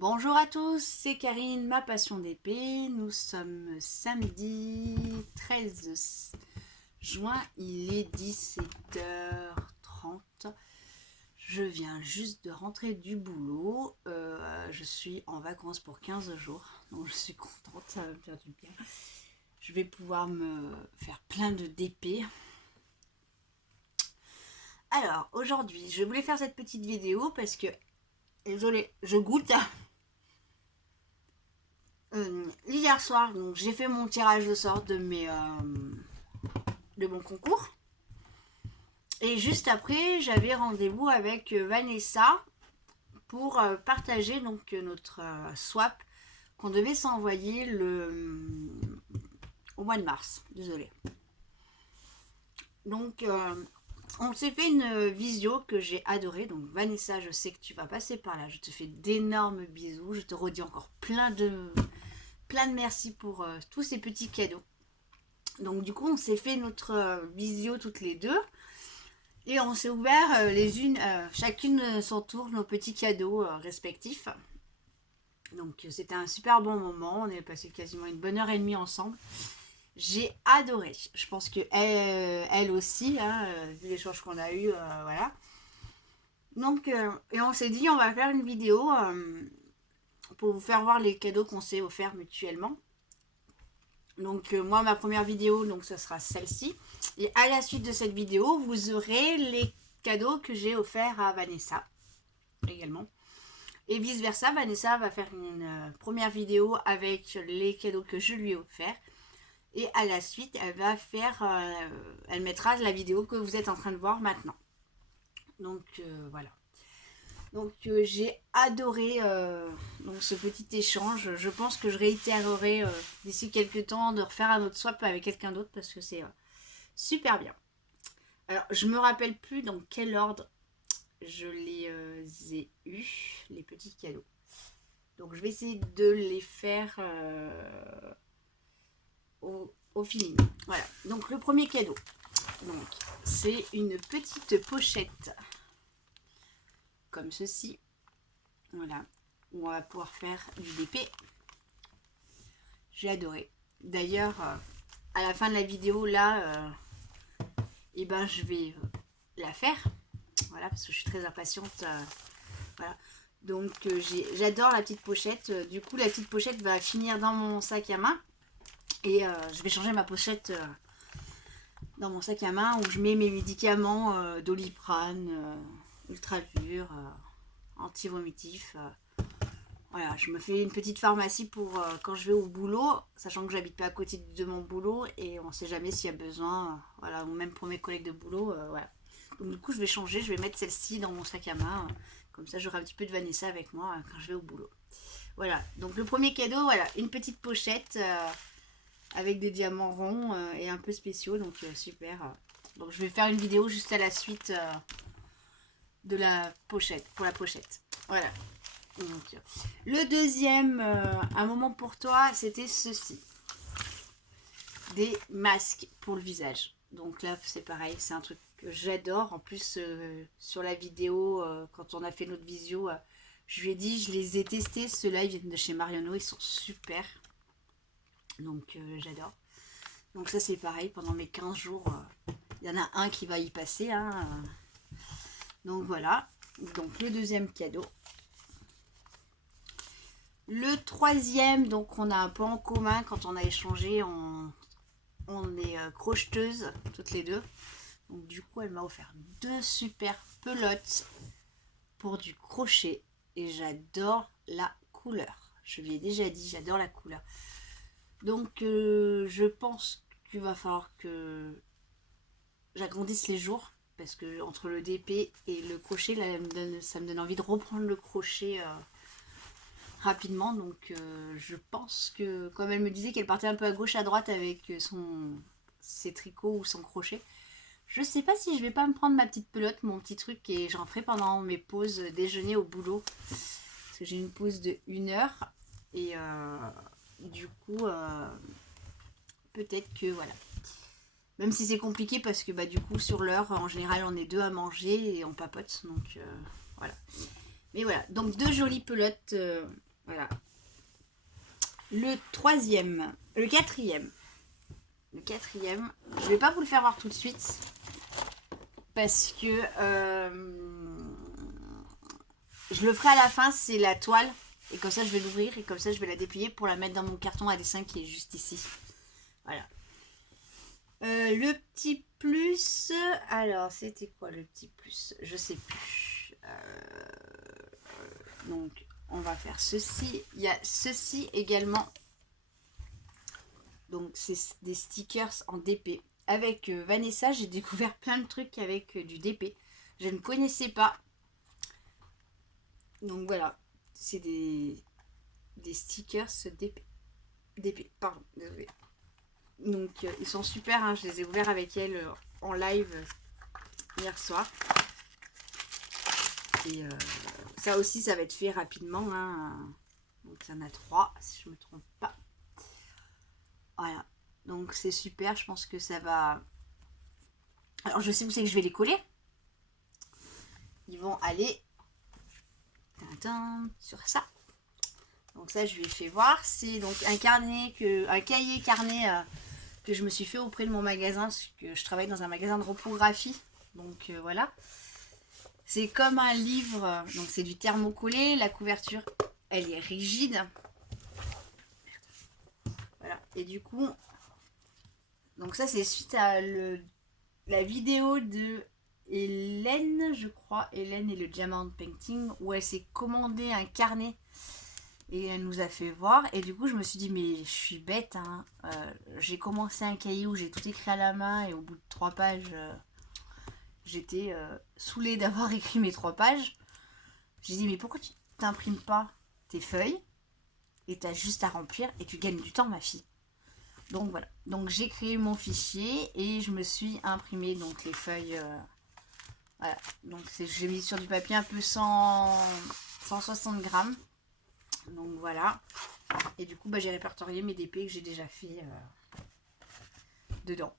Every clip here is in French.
Bonjour à tous, c'est Karine, ma passion d'épée. Nous sommes samedi 13 juin, il est 17h30. Je viens juste de rentrer du boulot. Je suis en vacances pour 15 jours, donc je suis contente, ça va me faire du bien. Je vais pouvoir me faire plein d'épées. Alors, aujourd'hui, je voulais faire cette petite vidéo parce que, désolée, je goûte. Hier soir, donc j'ai fait mon tirage au sort de mon concours. Et juste après, j'avais rendez-vous avec Vanessa pour partager donc notre swap qu'on devait s'envoyer au mois de mars. Désolée. Donc, on s'est fait une visio que j'ai adorée. Donc, Vanessa, je sais que tu vas passer par là. Je te fais d'énormes bisous. Je te redis encore plein de merci pour tous ces petits cadeaux. Donc du coup on s'est fait notre visio toutes les deux et on s'est ouvert chacune son tour nos petits cadeaux respectifs. Donc c'était un super bon moment, on est passé quasiment une bonne heure et demie ensemble. J'ai adoré, je pense que elle aussi, hein, vu l'échange qu'on a eu, voilà. Donc et on s'est dit on va faire une vidéo pour vous faire voir les cadeaux qu'on s'est offerts mutuellement. Donc moi ma première vidéo, donc ça sera celle-ci. Et à la suite de cette vidéo, vous aurez les cadeaux que j'ai offerts à Vanessa également. Et vice versa, Vanessa va faire une première vidéo avec les cadeaux que je lui ai offerts. Et à la suite, elle mettra la vidéo que vous êtes en train de voir maintenant. Donc voilà. Donc j'ai adoré donc ce petit échange. Je pense que je réitérerai d'ici quelques temps de refaire un autre swap avec quelqu'un d'autre parce que c'est super bien. Alors je me rappelle plus dans quel ordre je les ai eus, les petits cadeaux. Donc je vais essayer de les faire au feeling. Voilà, donc le premier cadeau. Donc c'est une petite pochette comme ceci, voilà, où on va pouvoir faire du DP. J'ai adoré. D'ailleurs, à la fin de la vidéo là, et ben je vais la faire, voilà, parce que je suis très impatiente, voilà. Donc j'adore la petite pochette. Du coup, la petite pochette va finir dans mon sac à main et je vais changer ma pochette dans mon sac à main où je mets mes médicaments Doliprane, Ultravur, anti-vomitif. Voilà, je me fais une petite pharmacie pour quand je vais au boulot, sachant que j'habite pas à côté de mon boulot et on sait jamais s'il y a besoin, voilà, ou même pour mes collègues de boulot, voilà. Donc du coup, je vais changer, je vais mettre celle-ci dans mon sac à main, comme ça j'aurai un petit peu de Vanessa avec moi quand je vais au boulot. Voilà, donc le premier cadeau, voilà, une petite pochette avec des diamants ronds et un peu spéciaux, donc super. Donc je vais faire une vidéo juste à la suite de la pochette, pour la pochette. Voilà. Donc, le deuxième, un moment pour toi, c'était ceci. Des masques pour le visage. Donc là, c'est pareil, c'est un truc que j'adore. En plus, sur la vidéo, quand on a fait notre visio, je lui ai dit, je les ai testés. Ceux-là, ils viennent de chez Marionneau, ils sont super. Donc, j'adore. Donc ça, c'est pareil, pendant mes 15 jours, il y en a un qui va y passer. Hein. Donc voilà. Donc le deuxième cadeau. Le troisième, donc on a un peu en commun quand on a échangé, on est crocheteuses toutes les deux. Donc du coup, elle m'a offert 2 super pelotes pour du crochet et j'adore la couleur. Je lui ai déjà dit, j'adore la couleur. Donc je pense qu'il va falloir que j'agrandisse les jours parce que entre le DP et le crochet, là, ça me donne envie de reprendre le crochet rapidement. Donc je pense que, comme elle me disait qu'elle partait un peu à gauche à droite avec ses tricots ou son crochet, je sais pas si je vais pas me prendre ma petite pelote, mon petit truc, et j'en ferai pendant mes pauses déjeuner au boulot parce que j'ai une pause de 1 heure et du coup peut-être que voilà, même si c'est compliqué parce que bah du coup sur l'heure en général on est 2 à manger et on papote, donc voilà. Mais voilà, donc 2 jolies pelotes Voilà. Le quatrième. Le quatrième, je vais pas vous le faire voir tout de suite parce que je le ferai à la fin, c'est la toile et comme ça je vais l'ouvrir et comme ça je vais la déplier pour la mettre dans mon carton à dessin qui est juste ici. Voilà. Le petit plus, alors c'était quoi le petit plus? Je sais plus. Donc on va faire ceci. Il y a ceci également. Donc c'est des stickers en DP. Avec Vanessa, j'ai découvert plein de trucs avec du DP. Je ne connaissais pas. Donc voilà, c'est des stickers DP. DP, pardon, désolé. Donc ils sont super, hein, je les ai ouverts avec elle en live hier soir. Et ça aussi, ça va être fait rapidement. Hein. Donc ça en a 3, si je ne me trompe pas. Voilà, donc c'est super, je pense que ça va... Alors je sais où c'est que je vais les coller. Ils vont aller sur ça. Donc ça je lui ai fait voir. C'est donc un cahier carnet que je me suis fait auprès de mon magasin, parce que je travaille dans un magasin de reprographie. Donc voilà. C'est comme un livre, donc c'est du thermocollé, la couverture elle est rigide. Voilà, et du coup, donc ça c'est suite à la vidéo de Hélène, je crois, Hélène et le Diamond Painting, où elle s'est commandé un carnet et elle nous a fait voir. Et du coup, je me suis dit, mais je suis bête, hein. J'ai commencé un cahier où j'ai tout écrit à la main et au bout de 3 pages, j'étais saoulée d'avoir écrit mes 3 pages. J'ai dit, mais pourquoi tu t'imprimes pas tes feuilles et t'as juste à remplir et tu gagnes du temps, ma fille. Donc voilà, donc j'ai créé mon fichier et je me suis imprimé donc les feuilles. Voilà, donc j'ai mis sur du papier un peu 160 grammes. Donc voilà, et du coup bah, j'ai répertorié mes DP que j'ai déjà fait dedans.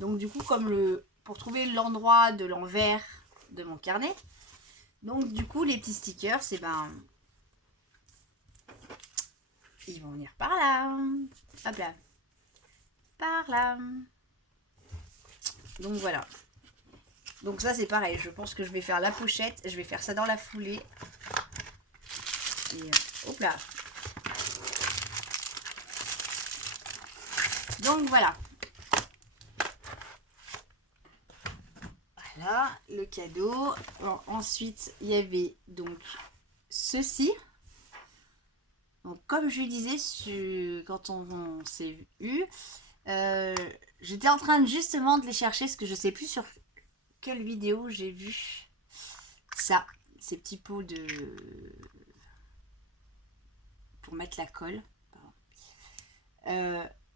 Donc du coup, pour trouver l'endroit de l'envers de mon carnet, donc du coup les petits stickers, c'est ils vont venir par là. Hop là. Par là. Donc voilà. Donc ça c'est pareil. Je pense que je vais faire la pochette. Je vais faire ça dans la foulée. Et hop là. Donc voilà. Voilà le cadeau. Alors, ensuite il y avait donc ceci. Donc comme je lui disais quand on s'est eu, j'étais en train justement de les chercher, parce que je sais plus sur quelle vidéo j'ai vu ça, ces petits pots pour mettre la colle.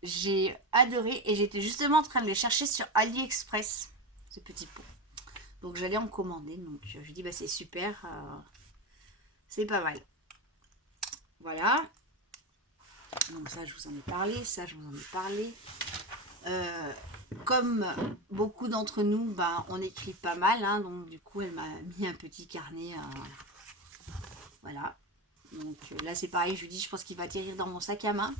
J'ai adoré et j'étais justement en train de les chercher sur AliExpress, ces petits pots. Donc j'allais en commander, donc je lui dis bah c'est super, c'est pas mal. Voilà. Donc ça je vous en ai parlé, ça je vous en ai parlé. Comme beaucoup d'entre nous, on écrit pas mal, hein, donc du coup elle m'a mis un petit carnet. Voilà. Donc là c'est pareil, je lui dis je pense qu'il va atterrir dans mon sac à main.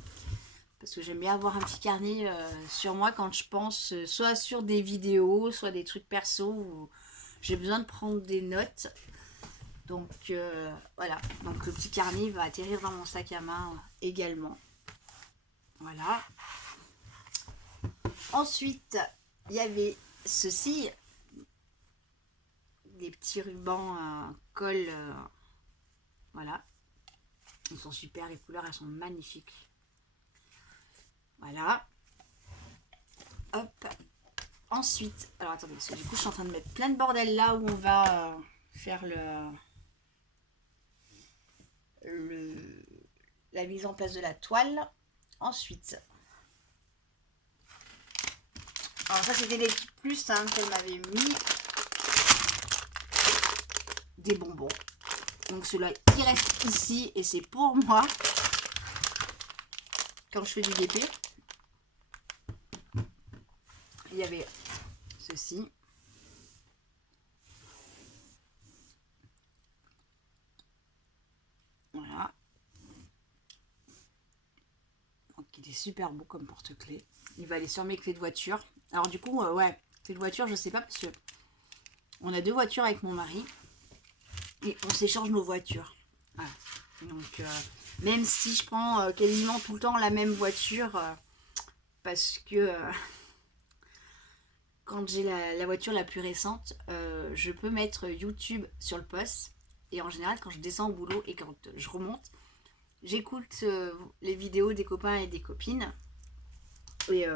Parce que j'aime bien avoir un petit carnet sur moi quand je pense soit sur des vidéos, soit des trucs perso où j'ai besoin de prendre des notes. Donc voilà, donc le petit carnet va atterrir dans mon sac à main également. Voilà. Ensuite, il y avait ceci, des petits rubans colle. Voilà. Ils sont super, les couleurs elles sont magnifiques. Voilà. Hop. Ensuite, alors attendez, parce que du coup je suis en train de mettre plein de bordel là où on va faire la mise en place de la toile. Ensuite, alors ça c'était les petits plus qu'elle m'avait mis. Des bonbons. Donc ceux-là ils restent ici et c'est pour moi quand je fais du DP. Il y avait ceci. Voilà. il est super beau comme porte-clés. Il va aller sur mes clés de voiture. Alors du coup, ouais, clés de voiture, je sais pas parce que on a 2 voitures avec mon mari. Et on s'échange nos voitures. Voilà. Donc, même si je prends quasiment tout le temps la même voiture, parce que quand j'ai la voiture la plus récente, je peux mettre YouTube sur le poste. Et en général, quand je descends au boulot et quand je remonte, j'écoute les vidéos des copains et des copines. Et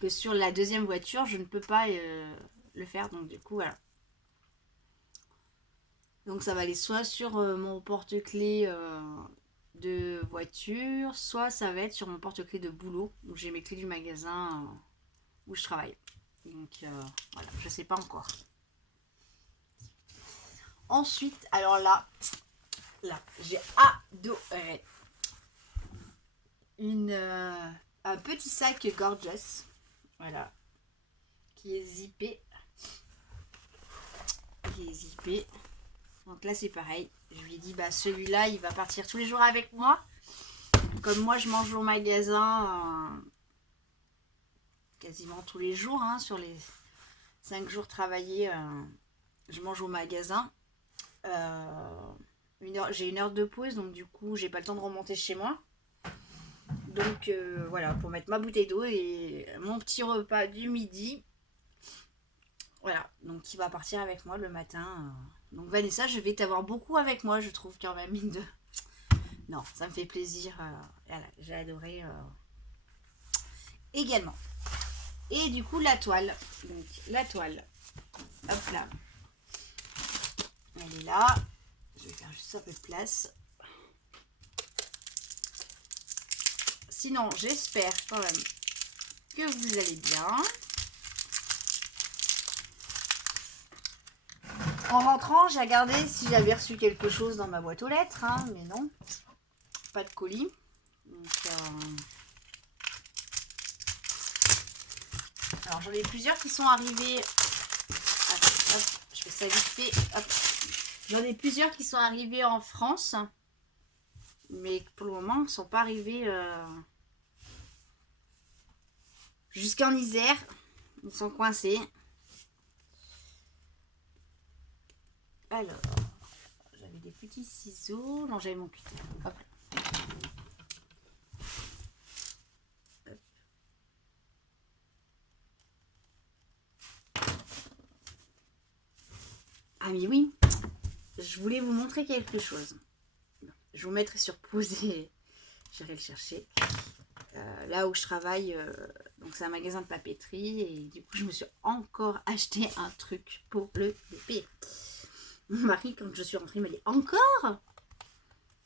que sur la deuxième voiture, je ne peux pas le faire. Donc du coup, voilà. Donc ça va aller soit sur mon porte-clés de voiture, soit ça va être sur mon porte-clés de boulot, où j'ai mes clés du magasin où je travaille. Donc voilà, je sais pas encore. Ensuite, alors là j'ai adoré un petit sac Gorgeous, voilà, qui est zippé. Donc là c'est pareil, je lui ai dit bah celui-là il va partir tous les jours avec moi. Comme moi je mange au magasin quasiment tous les jours, hein, sur les 5 jours travaillés, je mange au magasin. J'ai 1 heure de pause, donc du coup j'ai pas le temps de remonter chez moi. Donc voilà, pour mettre ma bouteille d'eau et mon petit repas du midi. Voilà, donc il va partir avec moi le matin. Donc Vanessa, je vais t'avoir beaucoup avec moi, je trouve quand même, mine de... Non, ça me fait plaisir. Voilà, j'ai adoré également. Et du coup, la toile. Donc la toile. Hop là. Elle est là. Je vais faire juste un peu de place. Sinon, j'espère quand même que vous allez bien. En rentrant, j'ai regardé si j'avais reçu quelque chose dans ma boîte aux lettres, hein, mais non, pas de colis. Donc, alors j'en ai plusieurs qui sont arrivés. Hop, je fais ça vite fait. J'en ai plusieurs qui sont arrivés en France, mais pour le moment, ils ne sont pas arrivés jusqu'en Isère. Ils sont coincés. Alors, j'avais des petits ciseaux. Non, j'avais mon cutter. Hop. Hop. Ah mais oui, je voulais vous montrer quelque chose. Je vous mettrai sur pause et j'irai le chercher. Là où je travaille, donc c'est un magasin de papeterie et du coup je me suis encore acheté un truc pour le bébé. Mon mari, quand je suis rentrée, il m'a dit encore.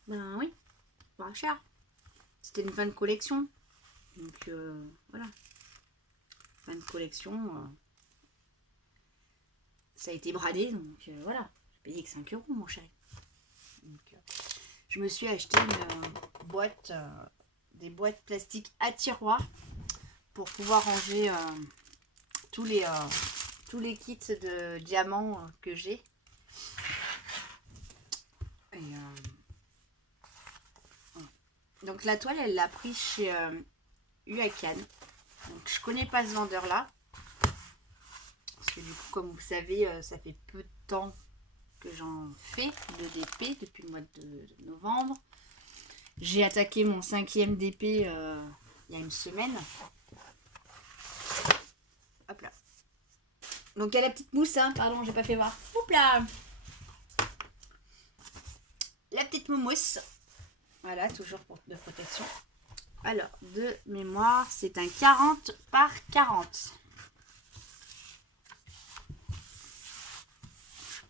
Ben oui, pas cher. C'était une fin de collection. Donc voilà. Fin de collection. Ça a été bradé, donc voilà. J'ai payé que 5 €, mon chéri. Donc, je me suis acheté une boîte, des boîtes plastiques à tiroir pour pouvoir ranger tous les kits de diamants que j'ai. Et, donc la toile, elle l'a pris chez Huacan. Donc je connais pas ce vendeur là. Parce que du coup, comme vous savez, ça fait peu de temps que j'en fais de DP depuis le mois de novembre. J'ai attaqué mon 5e DP il y a une semaine. Hop là. Donc il y a la petite mousse, hein. Pardon, j'ai pas fait voir. Hop là. La petite mousse. Voilà, toujours de protection. Alors, de mémoire, c'est un 40 par 40.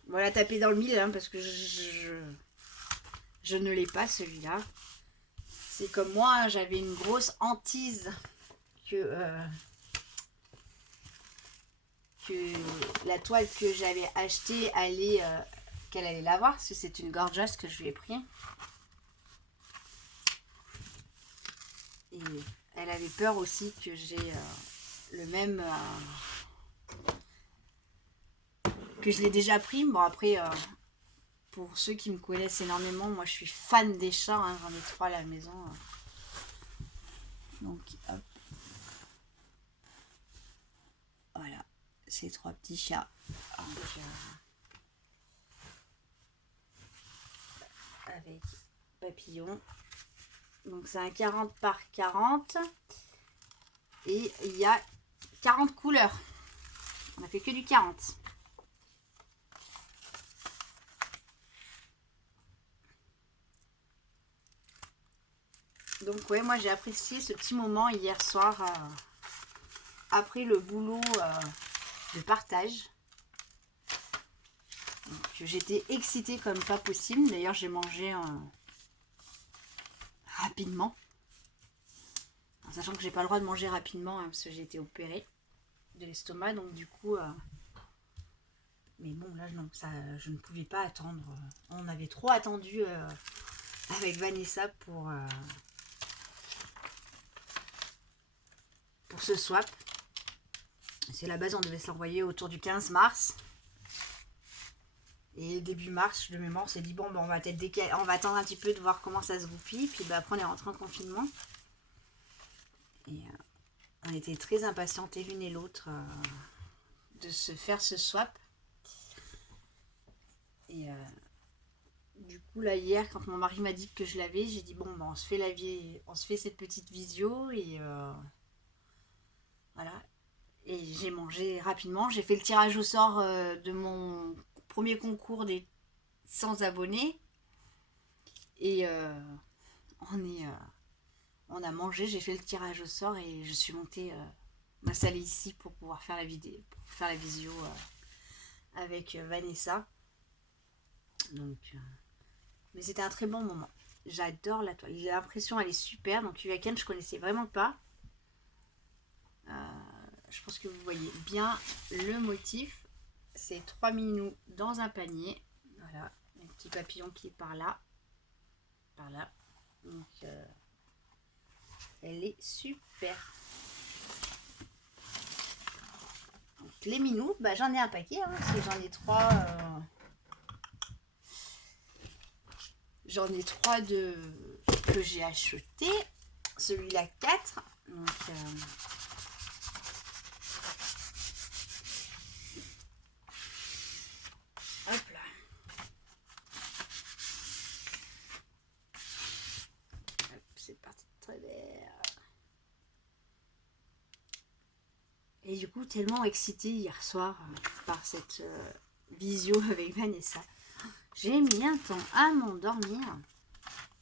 Voilà, taper dans le mille, hein, parce que je ne l'ai pas, celui-là. C'est comme moi, hein, j'avais une grosse hantise que la toile que j'avais achetée qu'elle allait l'avoir, parce que c'est une Gorgeous que je lui ai pris. Et elle avait peur aussi que j'ai le même... que je l'ai déjà pris. Bon, après, pour ceux qui me connaissent énormément, moi je suis fan des chats, hein, j'en ai 3 à la maison. Donc hop. Voilà, ces 3 petits chats. Avec papillon. Donc c'est un 40 par 40. Et il y a 40 couleurs. On a fait que du 40. Donc ouais, moi j'ai apprécié ce petit moment hier soir après le boulot de partage. J'étais excitée comme pas possible. D'ailleurs j'ai mangé rapidement. En sachant que j'ai pas le droit de manger rapidement hein, parce que j'ai été opérée de l'estomac. Donc du coup... mais bon là non, ça, je ne pouvais pas attendre. On avait trop attendu avec Vanessa pour ce swap. C'est la base, on devait se l'envoyer autour du 15 mars. Et début mars, de mémoire, on s'est dit bon, on va peut-être on va attendre un petit peu de voir comment ça se goupille. Puis après, on est rentré en confinement. Et on était très impatientes, et l'une et l'autre, de se faire ce swap. Et du coup, là, hier, quand mon mari m'a dit que je l'avais, j'ai dit bon, on se fait cette petite visio. Et voilà. Et j'ai mangé rapidement. J'ai fait le tirage au sort de mon premier concours des 100 abonnés. Et on a mangé, j'ai fait le tirage au sort et je suis montée m'installer ici pour pouvoir faire la vidéo, pour faire la visio avec Vanessa. Donc, mais c'était un très bon moment. J'adore la toile. L'impression elle est super. Donc Uaken je connaissais vraiment pas. Je pense que vous voyez bien le motif. C'est 3 minous dans un panier. Voilà, un petit papillon qui est par là. Par là. Donc, elle est super. Donc, les minous, bah, j'en ai un paquet. Hein, parce que j'en ai 3. J'en ai 3 que j'ai acheté. Celui-là 4. Donc, hop là. Hop, c'est parti de travers. Et du coup, tellement excitée hier soir par cette visio avec Vanessa. J'ai mis un temps à m'endormir.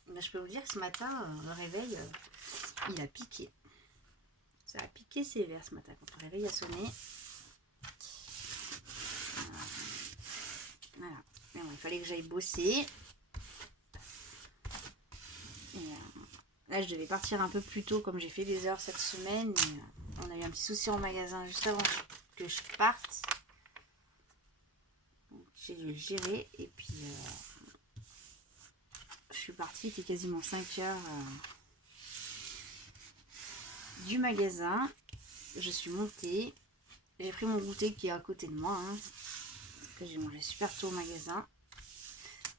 Mais je peux vous dire que ce matin, le réveil, il a piqué. Ça a piqué sévère ce matin quand le réveil a sonné. Voilà. Mais bon, il fallait que j'aille bosser. Et, là, je devais partir un peu plus tôt comme j'ai fait des heures cette semaine. Et, on a eu un petit souci en magasin juste avant que je parte. Donc, j'ai dû le gérer. Et puis, je suis partie. Il était quasiment 5 heures du magasin. Je suis montée. J'ai pris mon goûter qui est à côté de moi. Hein, parce que j'ai mangé super tôt au magasin.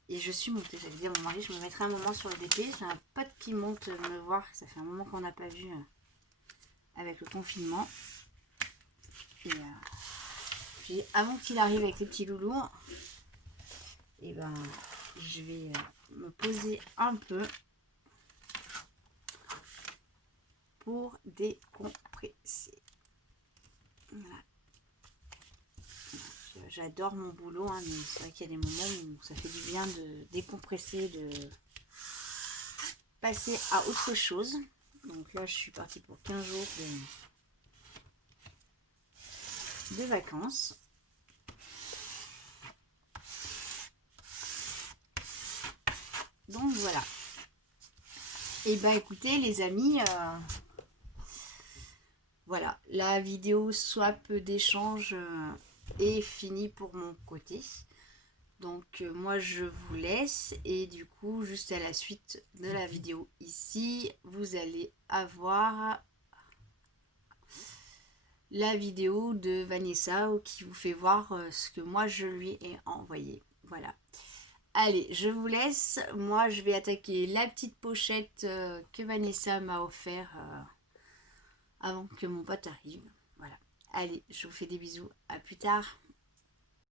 Et je suis montée. J'avais dit à mon mari, je me mettrai un moment sur le DP. J'ai un pote qui monte me voir. Ça fait un moment qu'on n'a pas vu avec le confinement. Et puis avant qu'il arrive avec les petits loulous, et ben je vais me poser un peu pour décompresser. Voilà. J'adore mon boulot, hein, mais c'est vrai qu'il y a des moments où ça fait du bien de décompresser, de passer à autre chose. Donc là, je suis partie pour 15 jours de vacances. Donc voilà. Et ben écoutez les amis, voilà, la vidéo swap d'échange est finie pour mon côté. Donc moi je vous laisse et du coup juste à la suite de la vidéo ici, vous allez avoir la vidéo de Vanessa qui vous fait voir ce que moi je lui ai envoyé. Voilà. Allez, je vous laisse. Moi je vais attaquer la petite pochette que Vanessa m'a offert avant que mon pote arrive. Voilà. Allez, je vous fais des bisous. À plus tard.